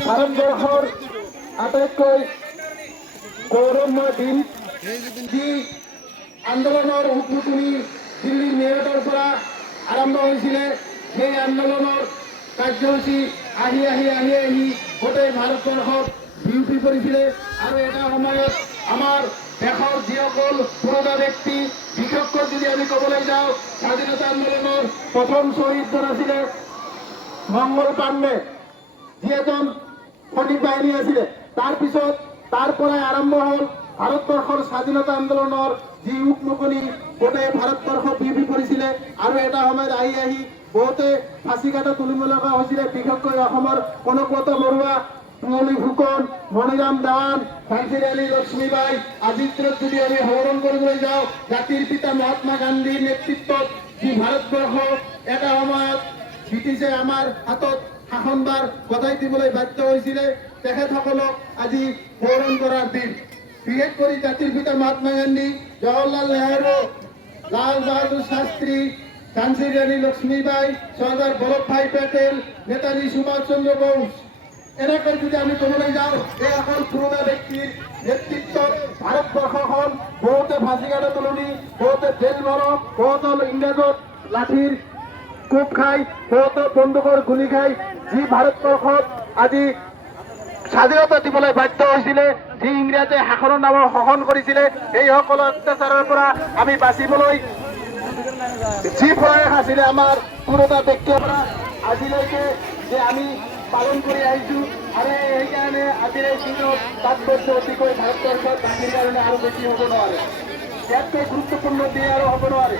ভাৰতবৰ্ষৰ আটাইতকৈ গৌৰৱময় দিন যি আন্দোলনৰ উদ্বোধনী দিল্লীৰ মেৰঠৰ পৰা আৰম্ভ হৈছিলে। সেই আন্দোলনৰ কাৰ্যসূচী আহি গোটেই ভাৰতবৰ্ষত বিয়পি পৰিছিলে আৰু এটা সময়ত আমাৰ দেশৰ যিসকল পুৰণা ব্যক্তি, বিশেষকৈ যদি আমি ক'বলৈ যাওঁ, স্বাধীনতা আন্দোলনৰ প্ৰথম শ্বহীদজন আছিলে মংগল পাণ্ডে, যি এজন সৈনিক বাহিনী আছিলে। তাৰপিছত তাৰ পৰাই আৰম্ভ হ'ল ভাৰতবৰ্ষৰ স্বাধীনতা আন্দোলনৰ যি উকমুকনি গোটেই ভাৰতবৰ্ষত বিয়পি পৰিছিলে আৰু এটা সময়ত আহি বহুতে ফাঁচি কাটা তুলিব লগা হৈছিলে। বিশেষকৈ অসমৰ কনকলতা বৰুৱা, পুৰণি ফুকন, মণিৰাম দেৱান, ঝান্সী ৰাণী লক্ষ্মীবাই আজিৰ দিনত যদি আমি সোঁৱৰণ কৰিবলৈ যাওঁ, জাতিৰ পিতা মহাত্মা গান্ধীৰ নেতৃত্বত যি ভাৰতবৰ্ষ এটা সময়ত ব্ৰিটিছে আমাৰ হাতত শাসনভাৰ গতাই দিবলৈ বাধ্য হৈছিলে, তেখেতসকলক আজি সোঁৱৰণ কৰাৰ দিন। বিশেষ কৰি জাতিৰ পিতা মহাত্মা গান্ধী, জৱাহৰলাল নেহৰু, লাল বাহাদুৰ শাস্ত্ৰী, ঝান্সী ৰাণী লক্ষ্মীবাই, চৰ্দাৰ বল্লভভাই পেটেল, নেতাজী সুভাষ চন্দ্ৰ বোস, এনেকৈ যদি আমি ক'বলৈ যাওঁ, এই অকল পুৰণা ব্যক্তিৰ নেতৃত্বত ভাৰতবৰ্ষখন বহুতে ফাঁচি কাটা তুলনি, বহুতে জেল মৰম, বহুতে ইংৰাজত লাঠিৰ কোপ খাই, বহুতে বন্দুকৰ গুলি খাই যি ভাৰতবৰ্ষত আজি স্বাধীনতা দিবলৈ বাধ্য হৈছিলে, যি ইংৰাজে শাসনৰ নামত শোষণ কৰিছিলে, এই সকলো অত্যাচাৰৰ পৰা আমি বাচিবলৈ যি প্ৰয়াস আছিলে আমাৰ পুৰণা ব্যক্তিৰ পৰা আজিলৈকে যে আমি পালন কৰি আহিছো, আৰু সেইকাৰণে আজিৰ এই দিনত তাৎপৰ্য অতিকৈ ভাৰতবৰ্ষত বাকীৰ কাৰণে আৰু বেছি হ'ব নোৱাৰে, ইয়াতকৈ গুৰুত্বপূৰ্ণ দিন আৰু হ'ব নোৱাৰে।